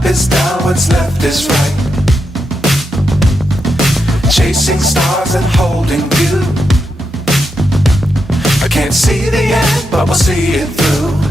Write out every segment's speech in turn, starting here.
up is down, what's left is right. Chasing stars and holding you. I can't see the end, but we'll see it through.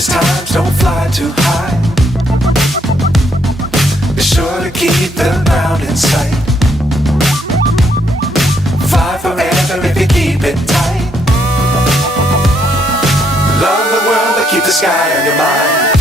Times don't fly too high. Be sure to keep the ground in sight. Fly forever if you keep it tight. Love the world but keep the sky on your mind.